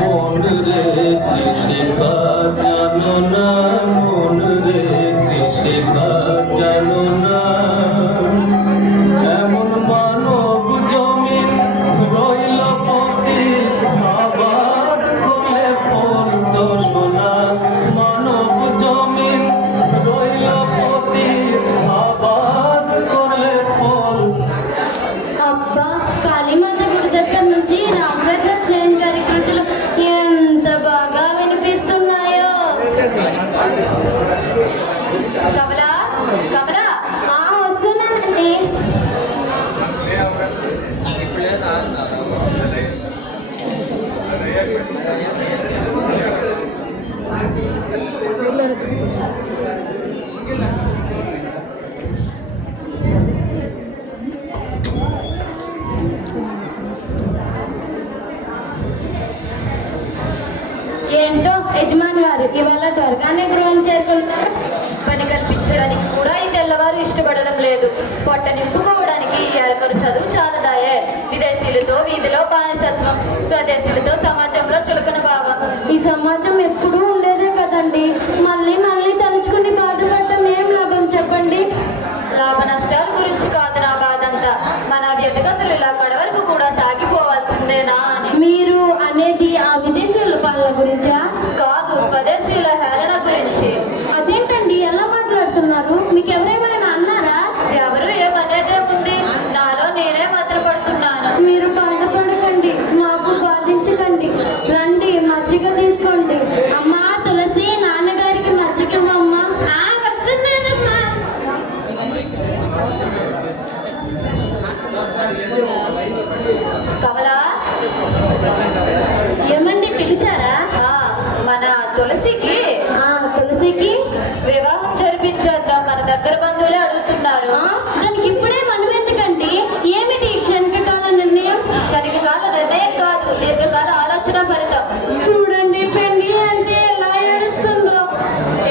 মন রে কৃষিকা জানো না মন রে কৃষিকা জানো না। ఏంటో యజమాని వారు ఇవాళ త్వరగానే గృహం చేరుకుంటారు. పని కల్పించడానికి కూడా ఈ తెల్లవారు ఇష్టపడడం లేదు. పొట్ట నింపుకోవడానికి ఈ అరకరు చదువు చాలదాయే. విదేశీయులతో వీధిలో బానిసత్వం స్వదేశీయులతో సమాజంలో చులకన భావం. ఈ సమాజం ఎప్పుడూ ఉండేదే కదండి. మళ్ళీ మళ్ళీ తలుచుకుని బాధపడటం ఏం లాభం చెప్పండి? లాభ నష్టాల గురించి కాదు నా బాధంతా. మన వ్యతిగతులు ఇలా కడవరకు కూడా కమలా? ఏమండి పిలిచారా? ఆ, మన తులసికి ఆ తులసికి వివాహం జరిపించేద్దాం. మన దగ్గర బంధువులే అడుగుతున్నారు. దానికి ఇప్పుడే మనం ఎందుకండి? ఏమిటి ఈ క్షణికకాల నిర్ణయం? క్షణికకాల నిర్ణయం కాదు దీర్ఘకాల ఆలోచన ఫలితం. చూడండి పెళ్ళి అంటే ఎలా ఏడుస్తుందో.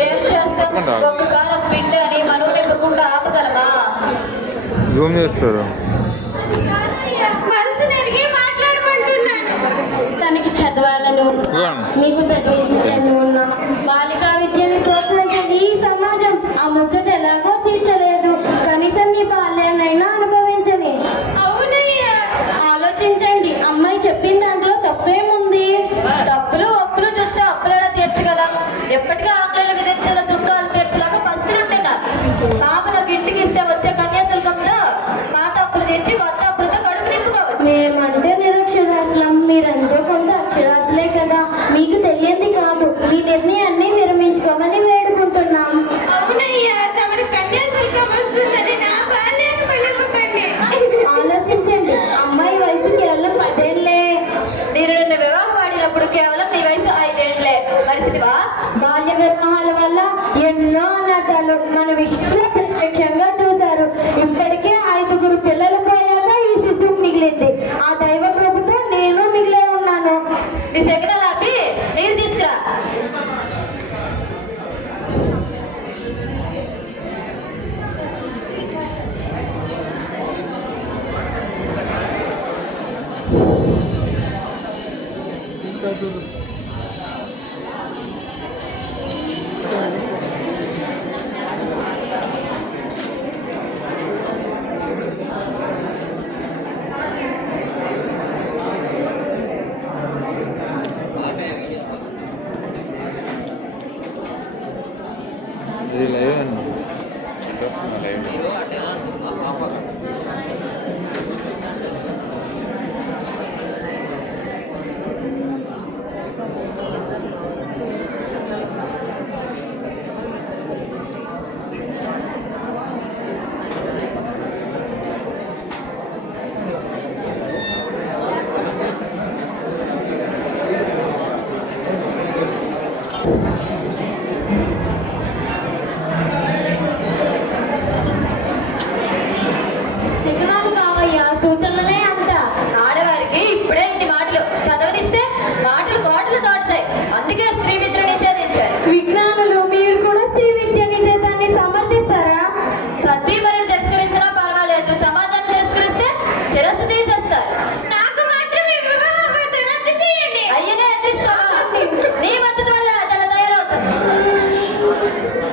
ఏం చేస్తాం? ఒక్క కాలం బిడ్డ అని మనం నింపకుండా ఆపగలమా? జూమ్ చేస్తారు? తనకి చదవాలను. మీకు చదివించాలని ఉన్నా. బాలికా విద్యని ప్రోత్సహించేది ఈ సమాజం ఆ ముచ్చట ఎలాగో తీర్చలేదు. కనీసం మీ బాల్యాన్నైనా అనుభవించని అవునయ్యా. ఆలోచించండి. అమ్మాయి చెప్పిన దాంట్లో తప్పేముంది? తప్పులు ఒప్పులు చూస్తే అప్పులు ఎలా తీర్చగలం. ఎప్పటికీ ఆకలి విధించిన సుఖాలు తీర్చలేక 정도는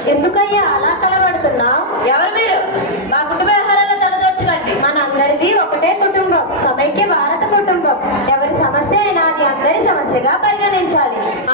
ఎందుకయ్యా అలా కలగడుతున్నావు? ఎవరు మీరు? మా కుటుంబ వ్యవహారాల్లో మన మనందరిది ఒకటే కుటుంబం. సమైక్య భారత కుటుంబం. ఎవరి సమస్య అయినా అది అందరి సమస్యగా పరిగణించాలి.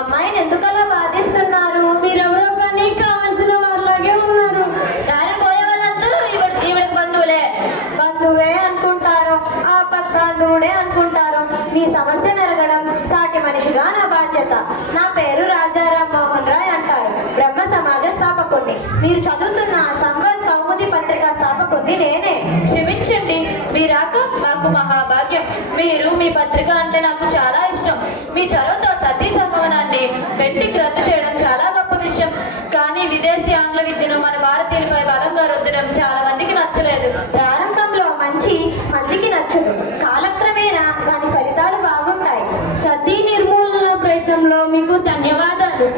మీ పత్రిక అంటే నాకు చాలా ఇష్టం. మీ చొరవతో సతీ సంగమనాన్ని పెట్టికి రద్దు చేయడం చాలా గొప్ప విషయం. కానీ విదేశీ ఆంగ్ల విద్యను మన భారతీయులపై బలంగా రుద్దడం చాలా మందికి నచ్చలేదు. ప్రారంభంలో మంచి మందికి నచ్చదు. కాలక్రమేణా దాని ఫలితాలు బాగుంటాయి. సతీ నిర్మూలన ప్రయత్నంలో మీకు ధన్యవాదాలు.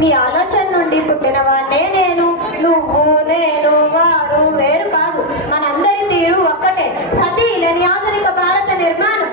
మీ ఆలోచన నుండి పుట్టిన వాడినే నేను నువ్వు నేను వారు వేరు కాదు. తీరు ఒక్కటే సతీ లేని ఆధునిక భారత నిర్మాణం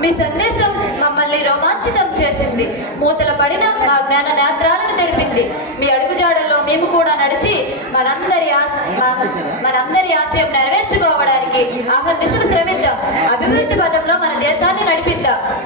మీ సందేశం మమ్మల్ని రోమాంచితం చేసింది. మూతల పడిన మా జ్ఞాన నేత్రాలను తెరిపింది. మీ అడుగుజాడల్లో మేము కూడా నడిచి మనందరి ఆ- మన- మనందరి ఆశయం నెరవేర్చుకోవడానికి ఆహర్నిశలు శ్రమిద్దాం. అభివృద్ధి పదంలో మన దేశాన్ని నడిపిద్దాం.